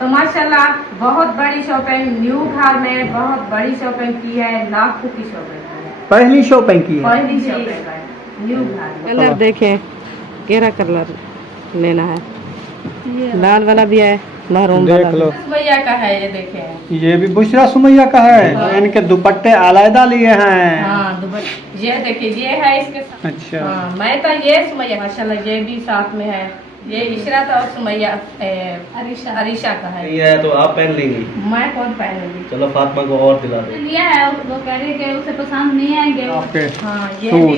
तो माशाल्लाह बहुत बड़ी शॉपिंग न्यू घर में बहुत बड़ी शॉपिंग की है, लाखों की शॉपिंग है। पहली शॉपिंग की है, पहली शॉपिंग है न्यू घर। कलर देखें, केरा कलर लेना है, लाल वाला भी है, महरून वाला देख लो। भैया का है ये देखें। ये भी बुशरा सुमैया का है। हाँ। इनके दुपट्टे अलग लिए हैं। हाँ दुपट्टे ये देखिए, ये है इसके साथ। अच्छा हाँ, मैं तो ये सुमैया माशाल्लाह ये भी साथ में है। ये इशरत और सुमैया अरीशा का है। ये है तो आप पहन लेंगी? मैं कौन पहनूंगी? चलो फातिमा को और दिला दो। लिया है, वो कह रहे कि उसे पसंद नहीं आएंगे। आपके हाँ ये सूट। भी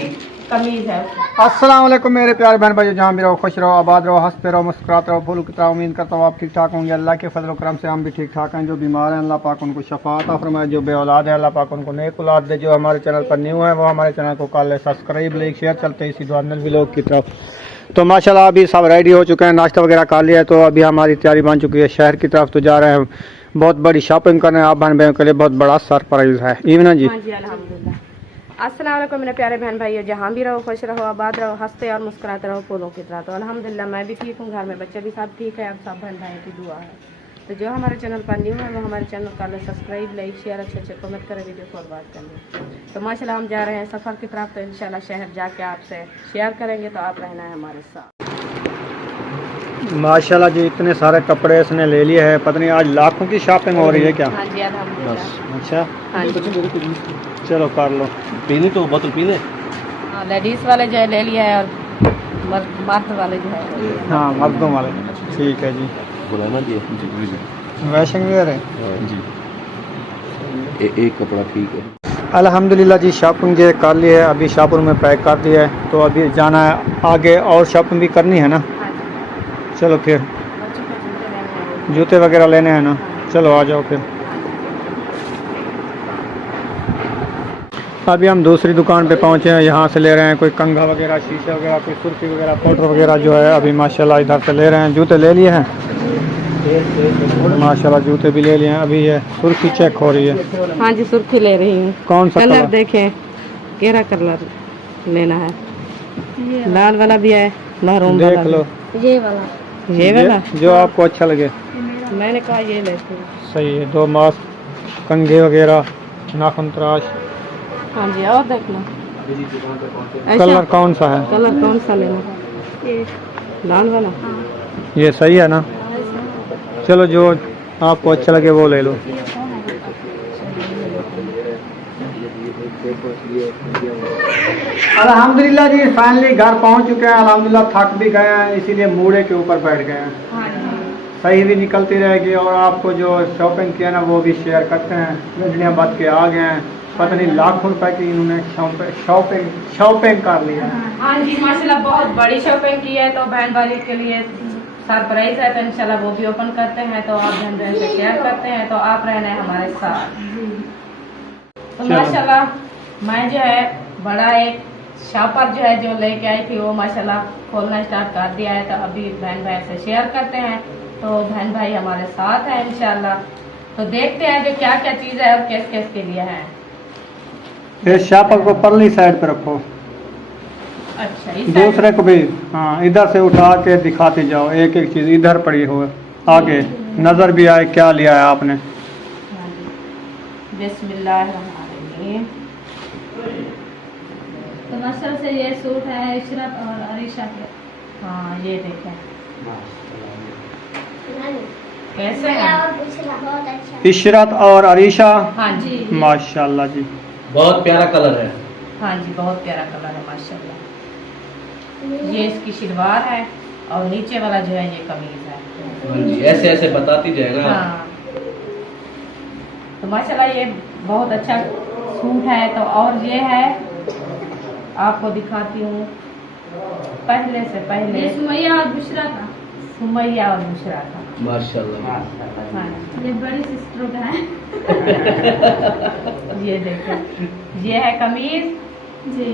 कमीज है। अस्सलाम वालेकुम मेरे प्यारे बहन भाई, जहाँ भी रहो खुश रहो, आबाद रहो, हंसते रहो, मुस्कुराते रहो, फूल की तरह। उम्मीद करता हूँ आप ठीक ठाक होंगे। अल्लाह के फजल करम से हम भी ठीक ठाक हैं। जो बीमार हैं अल्लाह पाक उनको शफा अता फरमाए, जो बे औलाद है अल्लाह पाक उनको नेक औलाद दे। जो हमारे चैनल पर न्यू है वो हमारे चैनल को कर ले सब्सक्राइब, लाइक शेयर। चलते इसी दुआनल व्लॉग की तरफ। तो माशाल्लाह अभी सब रेडी हो चुके हैं, नाश्ता वगैरह कर लिया है। तो अभी हमारी तैयारी बन चुकी है, शहर की तरफ तो जा रहे हैं। बहुत बड़ी शॉपिंग करने आप बहन भाइयों के लिए बहुत बड़ा सरप्राइज है। इवना जी हाँ जी अल्हम्दुलिल्लाह। अस्सलाम वालेकुम मेरे प्यारे बहन भाइयों, जहाँ भी रहो खुश रहो, आबाद रहो, हंसते और मुस्कुराते रहो फूलों की तरह। तो अल्हम्दुलिल्लाह मैं भी ठीक हूँ, घर में बच्चे भी सब ठीक है। अब सब बहन भाइयों की दुआ है। तो जो हमारे चैनल पर न्यू है वो हमारे चैनल का सब्सक्राइब, लाइक शेयर, अच्छे कमेंट करें, वीडियो को बात करें। तो माशाल्लाह हम जा रहे हैं सफ़र की तरफ। तो इंशाल्लाह शहर जाके आपसे शेयर करेंगे, तो आप रहना है हमारे साथ। माशाल्लाह जी इतने सारे कपड़े इसने ले लिए हैं, पता नहीं आज लाखों की शॉपिंग हो रही है क्या? हाँ जी अल्हम्दुलिल्लाह। अच्छा हाँ जी चलो कर लो। पीनी तो बोतल पी ले। हाँ, लेडीज़ वाले जो है ले लिया है और मर्द वाले जो है। हाँ मर्दों वाले ठीक है जी। बोला ना जी वैशिंग वेयर है जी। एक कपड़ा ठीक है। अल्हम्दुलिल्लाह जी शॉपिंग जो कर ली है, अभी शाहपुर में पैक कर दिया है। तो अभी जाना है आगे और शॉपिंग भी करनी है ना। हाँ जी, चलो फिर बच्चों को जूते लेने हैं। जूते वगैरह लेने हैं ना। चलो आ जाओ फिर। अभी हम दूसरी दुकान पे पहुंचे हैं, यहाँ से ले रहे हैं कोई कंघा वगैरह, शीशे वगैरह, कोई सुर्खी वगैरह, पाउडर वगैरह जो है अभी माशाल्लाह इधर से ले रहे हैं। जूते ले लिए हैं माशाल्लाह, जूते भी ले लिए हैं। अभी ये सुर्खी चेक हो रही है। हाँ जी सुर्खी ले रही हूँ। कौन सा कलर कलर? देखें, केरा कलर लेना है, लाल वाला भी है, महरून वाला देख लो भी। ये वाला जो आपको अच्छा लगे। मैंने कहा ये लेती हूँ। सही है। दो मास्क, कंघे वगैरह, नाखून तराश। हाँ जी और देख लो। कलर कौन सा है? कलर कौन सा लेना है? लाल वाला। ये सही है ना? चलो जो आपको अच्छा लगे वो ले लो। अल्हम्दुलिल्लाह जी फाइनली घर पहुंच चुके हैं। अल्हम्दुलिल्लाह थक भी गए हैं, इसीलिए मूड़े के ऊपर बैठ गए हैं। सही भी निकलती रहेगी और आपको जो शॉपिंग किया ना वो भी शेयर करते हैं। गाजियाबाद के आ गए हैं, पता नहीं लाखों रुपए की इन्होंने शॉपिंग कर ली है। हाँ जी माशाल्लाह बहुत बड़ी शॉपिंग की है। तो बहन भाई के लिए सरप्राइज है, तो इंशाल्लाह वो भी ओपन करते हैं। तो आप बहन बहन से शेयर करते हैं। तो आप रहना है हमारे साथ। तो माशाल्लाह मैं जो है बड़ा एक शॉपर जो है जो लेके आई थी वो माशाल्लाह खोलना स्टार्ट कर दिया है। तो अभी बहन भाई से शेयर करते हैं। तो बहन भाई हमारे साथ है इंशाल्लाह। तो देखते हैं जो क्या क्या चीज़ है और किस किस के लिए है। इस शापर को परली साइड पे रखो, अच्छा इस दूसरे को भी हाँ इधर से उठा के दिखाते जाओ। एक एक चीज़ इधर पड़ी हो, आगे नज़र भी आए क्या लिया है आपने। बिस्मिल्लाहिर्रहमानिर्रहीम। तो माशाल्लाह से ये सूट है इशरत और अरीशा के। हाँ ये देखें कैसे है। इशरत और अरीशा हाँ जी माशाल्लाह जी बहुत प्यारा कलर है। हाँ जी बहुत प्यारा कलर है माशाल्लाह। ये इसकी शलवार है और नीचे वाला जो है ये कमीज है। हाँ जी ऐसे ऐसे बताती जाएगा। हाँ तो माशाल्लाह ये बहुत अच्छा सूट है। तो और ये है आपको दिखाती हूँ पहले से पहले ये सुमैया और बुशरा का। सुमैया और बुशरा का। माशाल्लाह। हाँ ये बड़ी सिस्टरों का है। ये देखो ये है कमीज, जी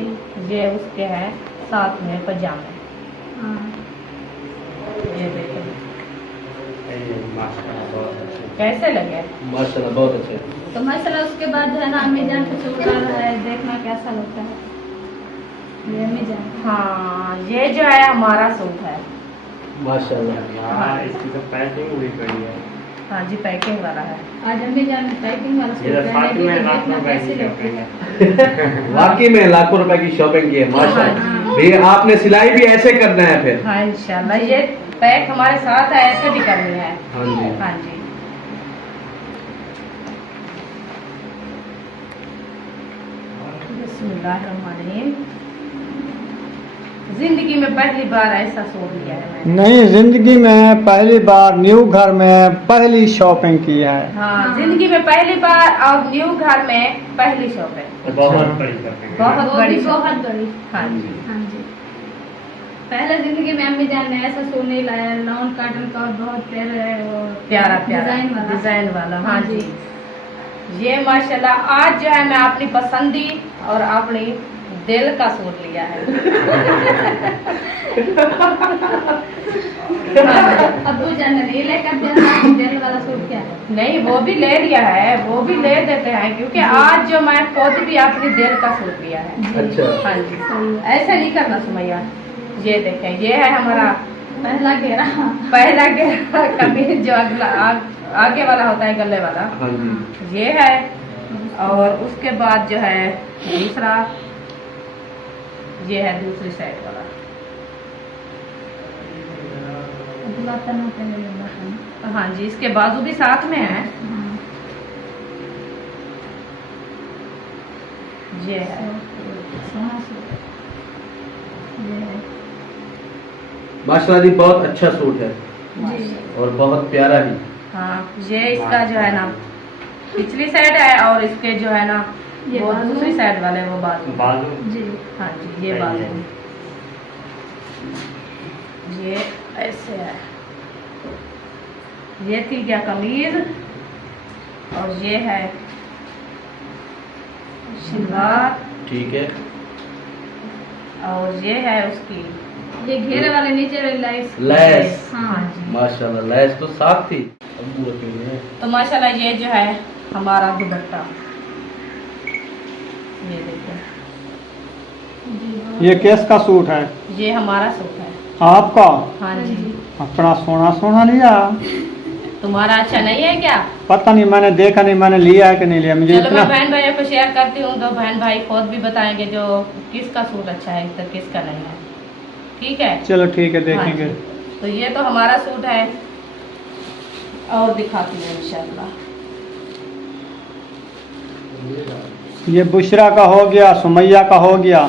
ये उसके है साथ में पजामे। हाँ। ये देखो कैसे लगे। माशाल्लाह बहुत अच्छे। तो माशाल्लाह उसके बाद जो है ना अमीजान का सूट आ रहा है, देखना कैसा लगता है। ये अमीजान। हाँ ये जो है हमारा सूट है। माशाल्लाह। इसकी तो पैकिंग हुई पड़ी है। हाँ जी, पैकिंग वाला है। आज अम्मी जान ने पैकिंग वाला सूट पहने भी तो देखना कैसी लगती है। वाकई में लाखों रुपए की शॉपिंग की है माशाल्लाह। हाँ भैया आपने सिलाई भी ऐसे करना है फिर? हाँ इंशाल्लाह, ये पैक हमारे साथ है, ऐसे भी करनी है। हाँ जी। हाँ जी। बिस्मिल्लाहिर्रहमानिर्रहीम। जिंदगी में पहली बार ऐसा सूट लिया है मैंने। नहीं, जिंदगी में पहली बार न्यू घर में पहली शॉपिंग की है। हाँ, जिंदगी में पहली बार और न्यू घर में पहली शॉपिंग। बहुत बहुत वो बड़ी भी शॉपिंग। बहुत बड़ी। हाँ जी। हाँ जी। पहले जिंदगी में अम्मी जान ने ऐसा सूट नहीं लाया, लॉन कॉटन का और बहुत प्यारा है और प्यारा प्यारा डिजाइन वाला। हाँ जी। ये माशाल्लाह आज जो है मैं अपनी पसंदी और अपनी दिल का सूट लिया है। अब्बू जान ने नहीं लेकर दिया दिल वाला सूट क्या है? नहीं, वो भी ले लिया है, वो भी ले देते हैं, क्योंकि आज जो मैं खुद भी अपनी दिल का सूट लिया है। अच्छा। हाँ जी। ऐसा नहीं करना सुमैया। ये देखें, ये है हमारा पहला घेरा। पहला घेरा कमीज, जो अगला आगे वाला होता है, गले वाला, हाँ जी। ये है। और उसके बाद जो है दूसरा, ये है दूसरी साइड वाला। अगला तना पहले लंबा तना। हाँ जी, इसके बाजू भी साथ में है। हाँ। ये है। सोना सूट। ये है। माशाल्लाह जी बहुत अच्छा सूट है जी। और बहुत प्यारा भी। हाँ, ये इसका जो है ना पिछली साइड है, और इसके जो है ना ये वो बाजू। दूसरी साइड वाले वो बाजू। जी। हाँ जी, ये बाजू। ये ऐसे है। ये थी क्या कमीज, और ये है शलवार, ठीक है। और ये है उसकी ये घेरे वाले नीचे वाली लाइस। लैस। हाँ। जी। माशाल्लाह लैस तो साथ थी। अब्बू अकेले हैं। तो माशाल्लाह ये जो है हमारा दुपट्टा, ये देखो, जी। ये केस का सूट है ये हमारा सूट है। आपका? हाँ जी। अपना सोना सोना लिया। तुम्हारा अच्छा नहीं है क्या? पता नहीं, मैंने देखा नहीं, मैंने लिया है कि नहीं लिया। मुझे चलो इतना मैं बहन भाइयों को शेयर करती हूँ, तो बहन भाई खुद भी बताएंगे जो किसका सूट अच्छा है तो किसका नहीं है। ठीक है? चलो ठीक है, हाँ देखेंगे। जी। तो ये तो हमारा सूट है, और दिखाती हूँ इंशाल्लाह। ये बुशरा का हो गया, सुमैया का हो गया।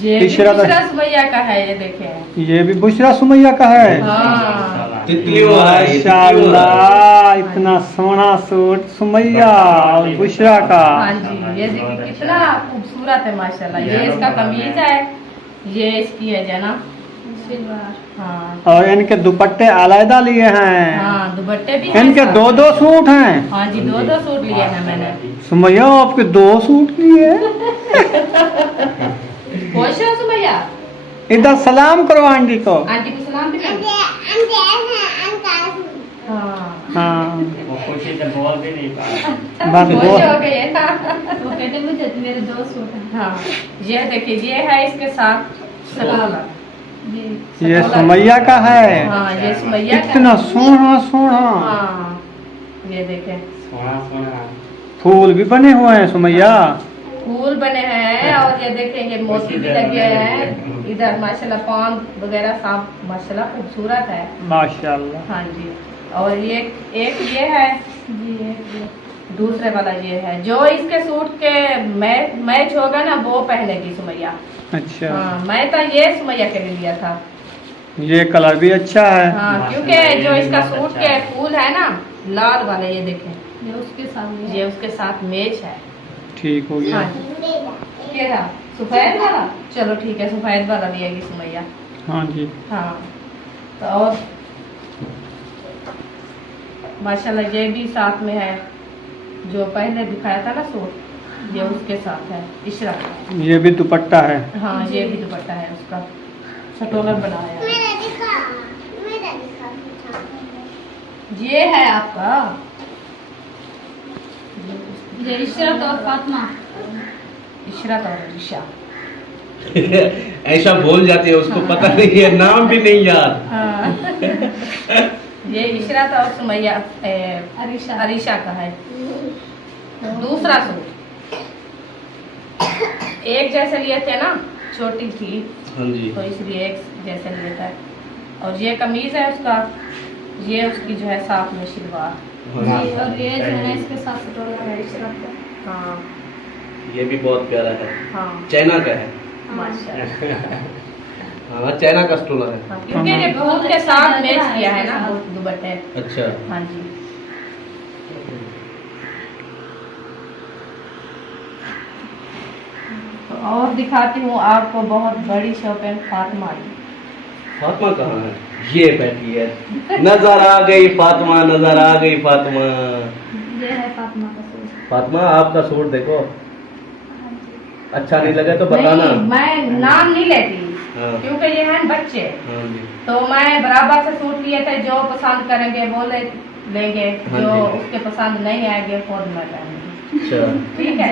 ये भी तीसरा तो- दूसरा सुमैया का है, ये देखें। ये भी बुशरा सुमैया का है। हाँ। तितली वाला है, ये तितली वाला है। माशाल्लाह, इतना सोना सूट सुमैया और बुशरा का। हाँ जी, ये देखिए कितना खूबसूरत है माशाल्लाह। ये इसका कमीज है, ये इसकी है जना सिलवार। हाँ। और इनके दुपट्टे अलहदा लिए हैं। हाँ, दुपट्टे भी हैं इनके साथ। दो दो सूट हैं। हाँ जी, दो दो सूट लिए हैं मैंने। सुमैया आपके दो सूट लिए। खुश हो सुमैया? इधर सलाम करो आंटी को। आंटी को सलाम भी कर। हाँ, हाँ, खुशी से बोल भी नहीं पा रहा। बस खुश वो हो गई है ना? वो कहते मुझे मेरे दो सूट हैं। हाँ, ये देखिए, ये है इसके साथ सटोला। जी। ये सुमैया का है। हाँ, ये सुमैया का इतना है। सोना सोना। हाँ, ये देखें, सोना सोना फूल भी बने हुए हैं सुमैया। फूल बने हैं, और ये देखें, ये मोती भी लगे हैं इधर। माशाल्लाह पान वगैरह सब माशाल्लाह खूबसूरत है। माशाल्लाह। हाँ जी। और ये एक ये है जी। ये। दूसरे वाला, ये है जो इसके सूट के मैच होगा ना, वो पहनेगी सुमैया। अच्छा, हाँ, मैं तो ये सुमैया के लिए लिया था। ये कलर भी अच्छा है। हाँ, क्योंकि जो इसका सूट के फूल है ना लाल वाले, ये देखें, ये उसके सामने। ये उसके साथ मैच है। ठीक हो गया। हाँ जी। ये रहा सफेद वाला। चलो ठीक है, सफेद वाला लिएगी सुमैया। हाँ जी। हाँ, तो और माशाल्लाह ये भी साथ में है, जो पहले दिखाया था ना सूट, ये उसके साथ है इशरा का। ये भी दुपट्टा है। हाँ, ये भी दुपट्टा है उसका, सटोलर बनाया है। ये है आपका। ये इशरत और फातिमा। इशरत और ईशा। ऐसा बोल जाती है, उसको पता नहीं है, नाम भी नहीं याद। हाँ। ये इशरत और सुमैया अरीशा का है। दूसरा सूट एक जैसे लिए थे ना, छोटी थी हाँ जी। तो इसलिए एक जैसे लिए था। और ये कमीज है उसका, ये उसकी जो है साथ में शलवार। हाँ जी, और ये जो है ना इसके साथ सटोला है इशरत का। हाँ ये भी बहुत प्यारा है, हाँ चाइना का है। माशाल्लाह। हाँ चाइना का स्टोला है। हाँ, क्योंकि ये बहुत के साथ मैच किया है ना दुपट्टे। अच्छा हाँ जी। तो और दिखाती हूँ आपको बहुत बड़ी शॉपिंग फातिमा की। फातिमा कहाँ है? ये बैठी है, नजर आ गई फातिमा, नजर आ गई फातिमा। ये है फातिमा का सूट। फातिमा आपका सूट देखो, हाँ जी। अच्छा नहीं लगे तो बताना। नहीं, मैं नाम नहीं लेती हाँ क्योंकि ये हैं बच्चे। हाँ जी। तो मैं बराबर से सूट लिए थे, जो पसंद करेंगे वो लेंगे, हाँ जो जी। उसके पसंद नहीं आएंगे खुद में लेंगे। अच्छा ठीक है।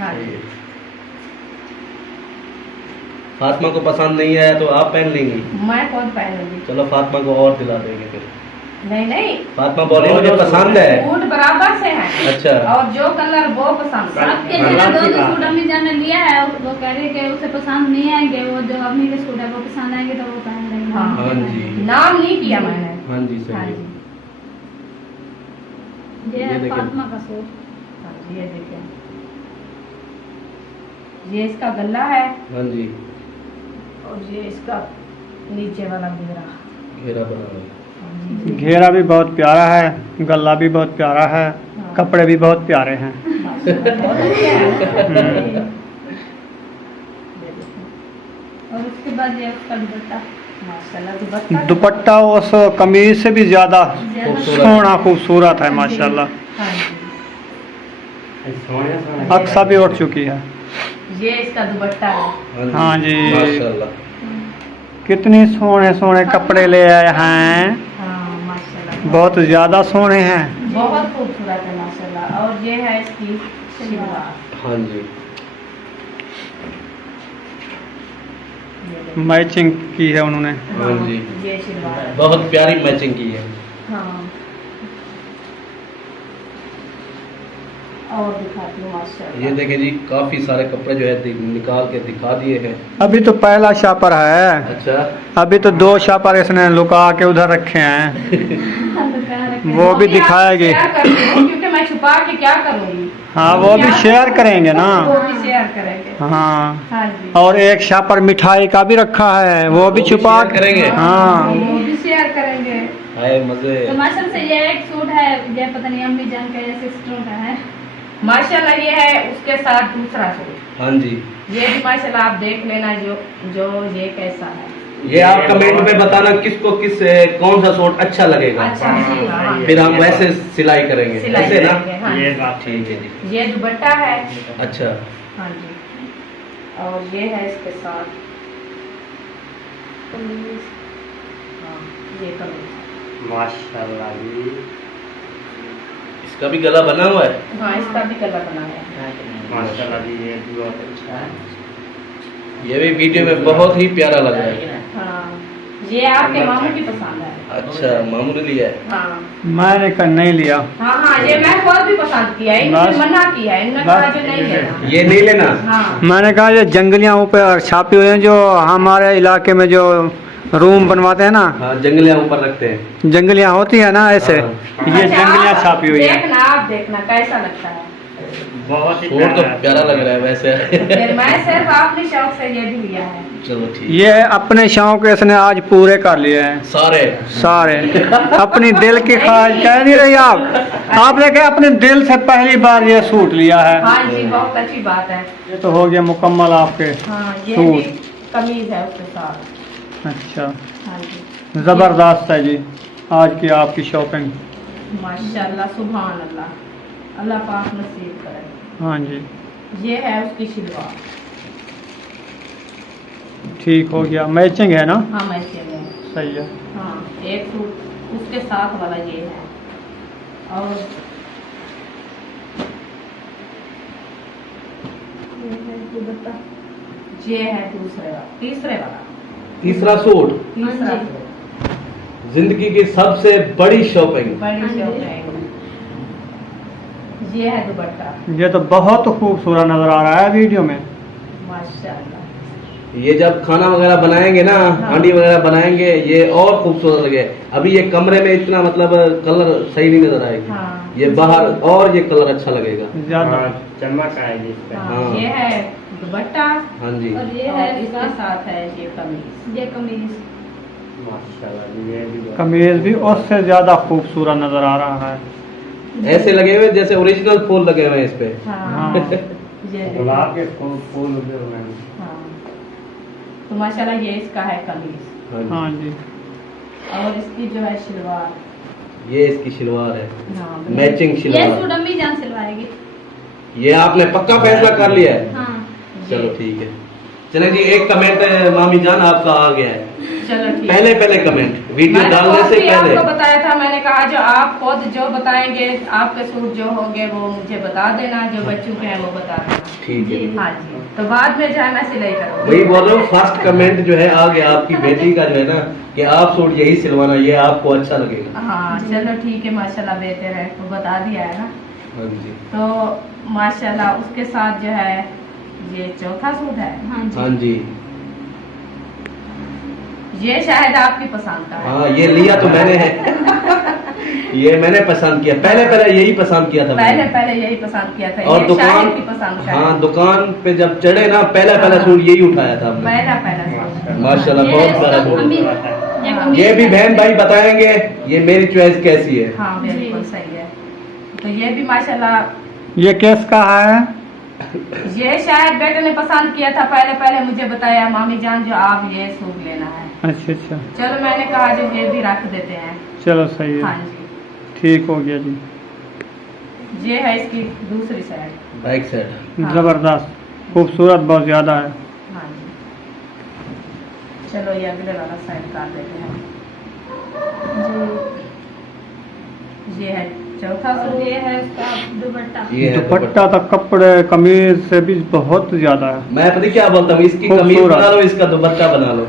हाँ जी। फातिमा को पसंद नहीं आया तो आप पहन लेंगी। मैं खुद पहनूंगी। चलो फातिमा को और दिला देंगे फिर। नहीं नहीं, फातिमा बोले मुझे पसंद है। सूट बराबर से है। अच्छा और जो कलर वो पसंद है। आपके मेरा दो सूट अम्मी जान ने लिया है, वो कह रही है कि उसे पसंद नहीं आएंगे, वो जो अम्मी के सूट है वो पसंद आएंगे तो वो पहन लेंगे। हाँ। हाँ जी। नाम नहीं किया मैंने। हाँ जी हाँ सही। जी। ये ये है देखिए। फातिमा का सूट। हाँ जी, ये देखिए, ये इसका गला है हाँ जी। और ये इसका नीचे वाला घेरा। घेरा बना हुआ है। हाँ जी। घेरा भी बहुत प्यारा है, गला भी बहुत प्यारा है, कपड़े भी बहुत प्यारे हैं। माशाल्लाह, बहुत अच्छे हैं। और उसके बाद ये उसका दुपट्टा। माशाल्लाह, दुपट्टा। दुपट्टा उस कमीज से भी ज्यादा सोना खूबसूरत है माशाल्लाह। हाँ जी। सोने सोने अक्सा भी उठ चुकी है। ये इसका दुपट्टा है। हाँ जी। माशाल्लाह। कितनी सोने सोने कपड़े ले आए हैं, हाँ माशाल्लाह, बहुत ज्यादा सोने हैं। बहुत खूबसूरत है माशाल्लाह। और ये है इसकी शलवार। हाँ जी। ये देखो। मैचिंग की है उन्होंने। हाँ जी। ये शलवार है। बहुत प्यारी मैचिंग की है। हाँ। और दिखाती हूँ माशाल्लाह। ये देखें जी, काफी सारे कपड़े जो है निकाल के दिखा दिए हैं। अभी तो पहला शापर है, अच्छा अभी तो 2 शापर इसने लुका के उधर रखे हैं, वो भी आप दिखाएगी। शेयर कर दो, क्योंकि मैं छुपा के क्या करूँगी। हाँ वो भी शेयर करेंगे ना। वो भी शेयर करेंगे। हाँ, हाँ जी। और एक शापर मिठाई का भी रखा है, वो भी छुपा शेयर करेंगे। हाँ वो भी शेयर करेंगे। हाय मजे। तो माशाल्लाह से ये एक सूट है, ये पता नहीं अम्मी जान का या सिस्टरों का है। माशाल्लाह ये है उसके साथ दूसरा सूट। हाँ जी। ये भी माशाल्लाह आप देख लेना जो जो ये कैसा है। ये आप कमेंट में बताना किसको कौन सा सूट अच्छा लगेगा। अच्छा लगेगा, हाँ। फिर हम वैसे सिलाई करेंगे, सिलाई ऐसे ना। करेंगे, हाँ। ये बात ठीक है जी। ये दुपट्टा है। अच्छा हाँ जी। और ये है इसके साथ कमीज। हाँ, ये कमीज। माशाल्लाह जी। इसका भी गला बना हुआ है। हाँ, इसका भी कलर बना है। माशाल्लाह जी, ये भी बहुत अच्छा है। ये भी वीडियो में बहुत ही प्यारा लग रहा है। हाँ, ये आपके मामू की पसंद है। अच्छा मामू ने लिया है। हाँ मैंने कर नहीं लिया। हाँ हाँ, ये मैं खुद भी पसंद किया है, इन्होंने बस। मना किया है, इन्होंने कहा जो नहीं लेना। ये नहीं लेना। हाँ मैंने कहा ये जंगलियाँ ऊपर छापी हुई हैं, जो हमारे इलाके में जो रूम बनवाते हैं ना, हाँ जंगलियां ऊपर रखते हैं। जंगलियाँ होती है ना ऐसे, हाँ। ये जंगलियाँ आप छापी हुई है। देखना, आप देखना कैसा लगता है। बहुत ही सूट तो प्यारा लग रहा है वैसे। फिर मैं सिर्फ अपने शौक से ये भी लिया है। चलो ठीक। ये अपने शौक इसने आज पूरे कर लिए हैं सारे सारे। अपनी दिल की ख्वाहिश कह नहीं रही आप देखे, अपने दिल से पहली बार ये सूट लिया है। हाँ जी, बहुत अच्छी बात है। ये तो हो गया मुकम्मल आपके। हाँ, ये सूट। भी कमीज है उसके साथ। अच्छा, हाँ जी, ज़बरदस्त है जी आज की आपकी शॉपिंग। माशाल्लाह, सुभान अल्लाह, अल्लाह पाक नसीब करे। हाँ जी, ये है उसकी शलवार। ठीक हो गया, मैचिंग है ना। हाँ, मैं चले। सही है। हाँ, एक सूट उसके साथ वाला ये है। और ये है तीसरे वाला। तीसरा सूट। तीसरा हाँ जी। सूट। जिंदगी की सबसे बड़ी शॉपिंग। बड़ी शॉपिंग। ये है दुपट्टा, ये तो बहुत खूबसूरत नजर आ रहा है वीडियो में। माशाल्लाह। ये जब खाना वगैरह बनाएंगे ना, हांडी वगैरह बनाएंगे, ये और खूबसूरत लगे। अभी ये कमरे में इतना मतलब कलर सही नहीं नजर आएगी। हाँ। ये बाहर और ये कलर अच्छा लगेगा। ज्यादा हाँ, चमक आएगी इस पे। हाँ, हाँ। ये है दुपट्टा हाँ जी। और ये और है इसके इसका साथ है ये कमीज। ये कमीज। माशाल्लाह जी, ये भी बहुत- कमीज भी उससे ज्यादा खूबसूरत नजर आ रहा है। ऐसे लगे हुए जैसे ओरिजिनल फूल लगे हुए हैं इस पे। हाँ। हाँ। ये भी। गुलाब के फूल उगे हुए हैं। हाँ। तो माशाल्लाह ये इसका है कमीज। हाँ हाँ जी। जी। और इसकी जो है शलवार। ये इसकी शलवार है, हाँ, मैचिंग ये शलवार। सूट अम्मी जान सिलवाएगी। ये आपने पक्का फैसला कर लिया है? हाँ। चलो ठीक है। चले जी, एक कमेंट मामी जान आपका आ गया है। चलो ठीक है। पहले कमेंट वीडियो मैंने डालने खुद से भी पहले। आपको बताया था, मैंने कहा जो आप खुद जो बताएंगे आपके सूट जो होंगे वो मुझे बता देना, जो बच्चों के हैं वो बता देना। ठीक है। हाँ जी, तो बाद में जो है मैं सिलाई करूँगी। वही बोल रहा हूँ, फर्स्ट कमेंट जो है आ गया आपकी बेटी का जो है ना, कि आप सूट यही सिलवाना, ये आपको अच्छा लगेगा। हाँ चलो ठीक है, माशाल्लाह बेहतर है, तो बता दिया है ना। हाँ जी। तो माशाल्लाह उसके साथ जो है ये चौथा सूट है। हाँ जी। हाँ जी। ये शायद आपकी पसंद का है। हाँ, ये लिया तो मैंने है। ये मैंने पसंद किया, पहले यही पसंद किया था मैंने। पहले यही पसंद किया था। और ये दुकान, शायद की पसंद का है। हाँ दुकान पे जब चढ़े ना, पहला सूट यही उठाया था हमने। पहला सूट। माशाल्लाह ये बहुत इसका प्यारा सूट। अम्मी- ये कमीज ये भी है। बहन भाई बताएंगे ये मेरी चॉइस कैसी है। हाँ बिल्कुल सही है। तो ये भी माशाल्लाह ये केस का है? ये शायद बेटे ने पसंद किया था, पहले मुझे बताया मामी जान जो आप ये सूट लेना है। अच्छा अच्छा, चलो मैंने कहा जो ये भी रख देते हैं। चलो सही हाँ है, जी। ठीक हो गया जी। ये है इसकी दूसरी साइड। Back side. हाँ। जबरदस्त, खूबसूरत बहुत ज्यादा है। हाँ जी। चलो ये अगले वाला साइड कर देते हैं। ये है चौथा और सूट। ये है उसका दुपट्टा। ये है दुपट्टा तक कपड़े कमीज से भी बहुत ज्यादा है। मैं पता क्या बोलता हूँ, इसकी कमीज खूबसूरत। बना लो, इसका दुपट्टा बना लो। ये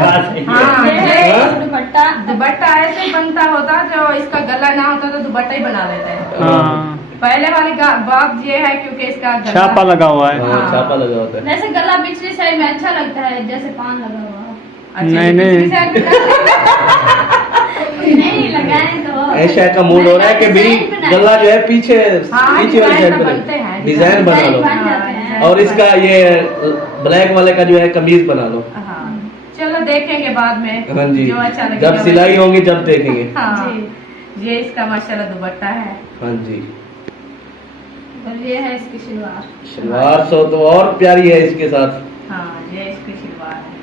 बात सही है। हाँ, ये है हाँ? दुपट्टा। दुपट्टा ऐसे बनता होता जो इसका गला ना होता तो दुपट्टा ही बना लेते हैं। हाँ, पहले वाली बात ये है क्योंकि इसका गला छापा लगा हुआ है। हाँ, छापा लगा होता है। वैसे गला पिछली साइड में अच्छा लगता है, जैसे पान लगा हुआ हो। अच्छा, नहीं, ये नहीं। पिछली side में नहीं लगाए तो ऐसा का मूड हो रहा है कि भी डिजाइन बनाए। गला जो है पीछे हाँ, पीछे वाली डिजाइन साइड तो पे बनते हैं, डिजाइन बना लो। बन जाते हैं। और इसका ये ब्लैक वाले का जो है कमीज बना लो। हाँ चलो देखेंगे बाद में। हाँ जी, जो अच्छा लगे जब सिलाई होंगी जब देखेंगे। हाँ जी। ये इसका माशाल्लाह दुपट्टा है। हाँ जी। और ये है इसकी शलवार। शलवार तो और प्यारी है इसके साथ। हाँ ये इसकी शलवार है।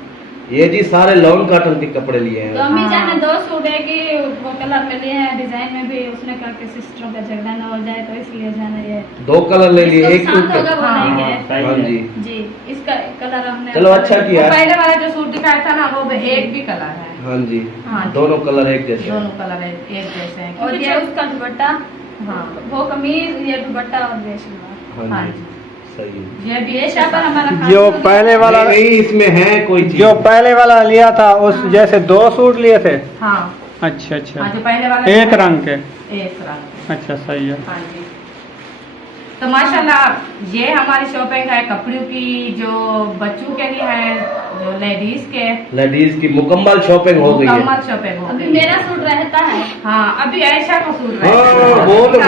ये जी सारे लॉन्ग कॉटन के कपड़े लिए तो हैं। अम्मी जान हाँ। ने 2 सूट है कि वो कलर में लिए हैं, डिजाइन में भी उसने कहा कि सिस्टरों का झगड़ा न हो जाए तो इसलिए जाना ये 2 कलर ले लिए, जिसको एक सूट पसंद होगा के। वो हाँ, लेंगे। सही हाँ है। जी। जी, इसका कलर हमने चलो अच्छा वो किया। पहले वाला जो सूट दिखाया था ना वो भी एक भी कलर है। हाँ जी, हाँ, दोनों कलर एक जैसे हैं। दोनों कलर एक जैसे हैं। और क्योंकि ये उसका दुपट्टा, हाँ वो कमीज, ये दुपट्टा और ये शलवार। हाँ हाँ जी, जी। सही है। ये भी ये एक शापर हमारा खास जो सूट है। पहले वाला नहीं, इसमें है कोई चीज। जो पहले वाला लिया था उस जैसे 2 सूट लिए थे। हाँ अच्छा अच्छा, हाँ जो पहले वाला एक दिखाया- रंग के। एक रंग। अच्छा सही है। हाँ जी। तो माशाल्लाह ये हमारी शॉपिंग है कपड़ों की, जो बच्चों के लिए है, जो लेडीज के लेडीज की मुकम्मल शॉपिंग हो गई है। मुकम्मल शॉपिंग हो अभी गई। मेरा सूट रहता है। हाँ अभी ऐशा का सूट हाँ, वो तो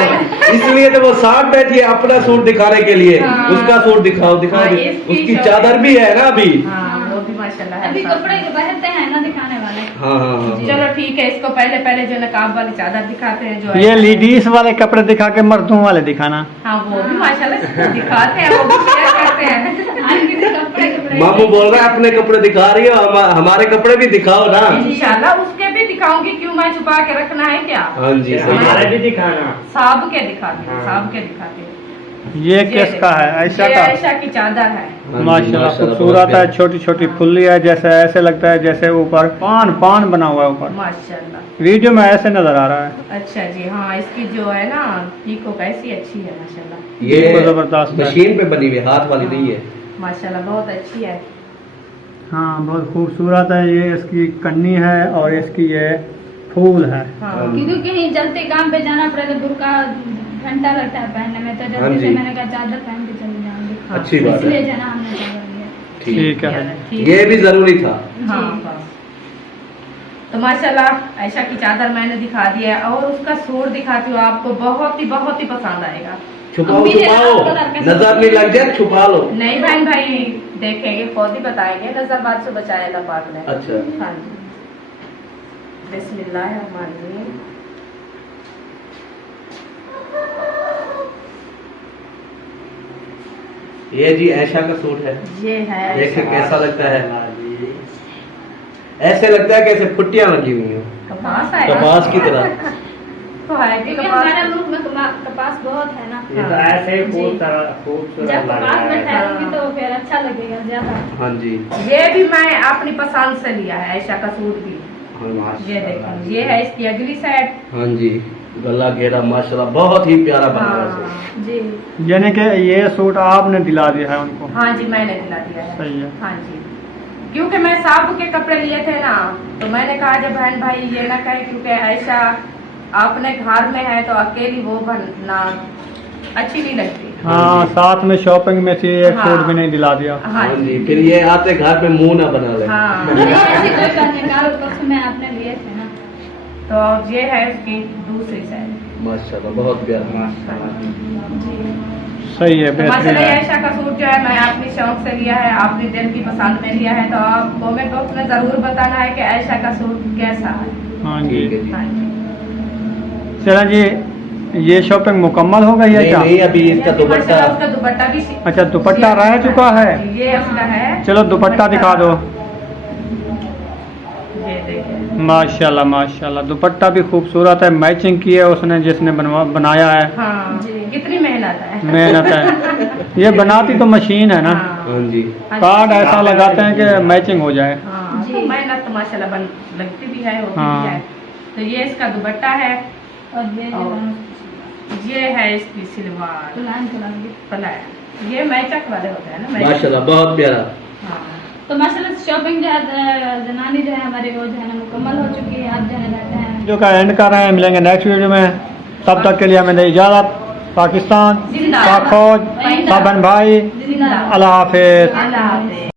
इसलिए तो वो साथ बैठी है अपना सूट दिखाने के लिए। हाँ। उसका सूट दिखाओ दिखाओ। हाँ, इसकी उसकी शॉपिंग- चादर भी है ना अभी। हाँ वो भी माशाल्लाह है अभी साथ कपड़े में। रहते हैं ना दिखाने वाले। हाँ हाँ हाँ। चलो ठीक है, इसको पहले जो नकाब वाली चादर दिखाते हैं जो ये ऐशा- लेडीज वाले कपड़े दिखा के मर्दों वाले दिखाना। हाँ वो भी माशाल्लाह दिखाते हैं, वो भी शेयर करते हैं। हर किसी कपड़े कपड़े मामू बोल रहा है अपने कपड़े दिखा रही है, हमारे कपड़े भी दिखाओ ना। इंशाल्लाह उसके भी दिखाऊंगी, क्यों मैं छुपा के रखना है क्या। हाँ जी, सही हमारे है। भी दिखाना। साब के दिखाती हूँ, हाँ। साब के दिखाती हूँ। ये किस का है? ऐसा ये का? ऐशा की चादर है। हाँ जी, माशाल्लाह बहुत खूबसूरत है, प्यारा। छोटी छोटी फुल्ली है, जैसे ऐसे लगता है जैसे ऊपर पान बना हुआ है ऊपर। माशाल्लाह। वीडियो में ऐसे नजर आ रहा है। अच्छा जी, हाँ इसकी जो है ना पीको कैसी अच्छी है माशाल्लाह। ये बिल्कुल जबरदस्त है। मशीन पे बनी हुई है, हाथ वाली नहीं है। माशाल्लाह बहुत अच्छी है। हाँ बहुत खूबसूरत है। ये इसकी कन्नी है और इसकी ये फूल है। हाँ क्योंकि कहीं जल्दी काम पे जाना पड़े तो बुर्का घंटा लगता है पहनने में, तो हाँ जल्दी से जी। मैंने कहा चादर पहन के चली जाऊंगी, अच्छी बात इसलिए है। जो है ना हमने चादर लिया। ठीक है। ठीक ये भी जरूरी था। हाँ हाँ। तो माशाल्लाह ऐशा की चादर मैंने दिखा दी है और उसका सूट दिखाती हूँ आपको, बहुत ही पसंद आएगा। छुपाओ अम्मी ने छुपाओ, लाल कलर का नजर नहीं लग जाए, छुपा लो। नहीं बहन भाई देखेंगे, खुद ही बताएंगे, नजरबाज से बचाया अल्लाह पाक ने। अच्छा हाँ जी। बिस्मिल्लाहिर्रहमानिर्रहीम। ये जी ऐशा का सूट है, ये है देखे कैसा लगता है। माशाल्लाह जी। ऐसे लगता है कैसे फुट्टियां लगी हुई हो कपास आएगा कपास की तरह। तो है कि क्योंकि कपास हमारे मुल्क में कपास बहुत है ना, ये तो ऐसे ही जी। खूबसूरत जब लग कपास रहा में है। ठहरेंगे तो फिर अच्छा लगेगा ज्यादा। हाँ जी। ये भी मैं अपनी पसंद से लिया है, ऐशा का सूट भी। हाँ, ये माशाल्लाह। देखो, ये है इसकी अगली साइड। हाँ जी, गला घेरा माशाल्लाह बहुत ही प्यारा बना हुआ है। हाँ जी यानी कि ये सूट आपने दिला दिया है उनको। हाँ जी, मैंने दिला दिया है। सही है। हाँ जी, क्योंकि मैं साबु के कपड़े लिए थे ना, तो मैंने कहा जब बहन भाई ये ना कहे, क्योंकि ऐसा अपने घर में है तो अकेली वो बनना अच्छी नहीं लगती। हाँ साथ में शॉपिंग में थी, एक हाँ। सूट भी नहीं दिला दिया। हाँ हाँ जी, जी। फिर ये आते घर पे मुंह ना बना ले। हाँ ऐसी कोई बात नहीं, काल परसों में आपने लिए थे ना। तो ये है उसकी दूसरी साइड। माशाल्लाह बहुत प्यारा। सही है, तो बेहतरीन माशाल्लाह है। ऐशा का सूट जो है मैं अपनी शौक से लिया है, अपनी दिल की पसंद में लिया है। तो आप कमेंट बॉक्स में जरूर बताना है कि ऐशा का सूट कैसा है। हाँ ठीक जी। है जी। हाँ जी। चला जी, ये शॉपिंग मुकम्मल हो गई है नहीं क्या? नहीं, अभी इसका ये भी दुपट्टा। माशाल्लाह उसका दुपट्टा भी अच्छा, दुपट्टा रह चुका है। ये उसका है। चलो दुपट्टा दिखा दो। ये देखिए, माशाल्लाह माशाल्लाह, दुपट्टा भी खूबसूरत है, मैचिंग की है उसने जिसने बनाया है। हाँ जी। कितनी मेहनत है। मेहनत है, ये बनाती तो मशीन है ना। हाँ। हाँ जी। कार्ड ऐसा लगाते हैं कि मैचिंग हो जाए। हाँ, जी। तो मेहनत तो माशाल्लाह लगती भी है, होती हाँ। भी है। तो ये इसका दुपट्टा है और ये जो और है ये है इसकी सिलवार फुलान फुलान। पलायन। ये मैचक वाले होते हैं ना, मैचक। माशाल्लाह बहुत प्यारा। हाँ। तो माशाल्लाह शॉपिंग जो है जनानी जो है हमारी वो जो है ना मुकम्मल हो चुकी है। आप जो है रहते हैं जो का एंड कर रहे हैं, मिलेंगे नेक्स्ट वीडियो में। तब तक के लिए हमें दे इजाज़त। पाकिस्तान, जिंदाबाद। पाक फौज, पाबन भाई, जिंदाबाद। अल्लाह हाफिज। अल्लाह हाफिज।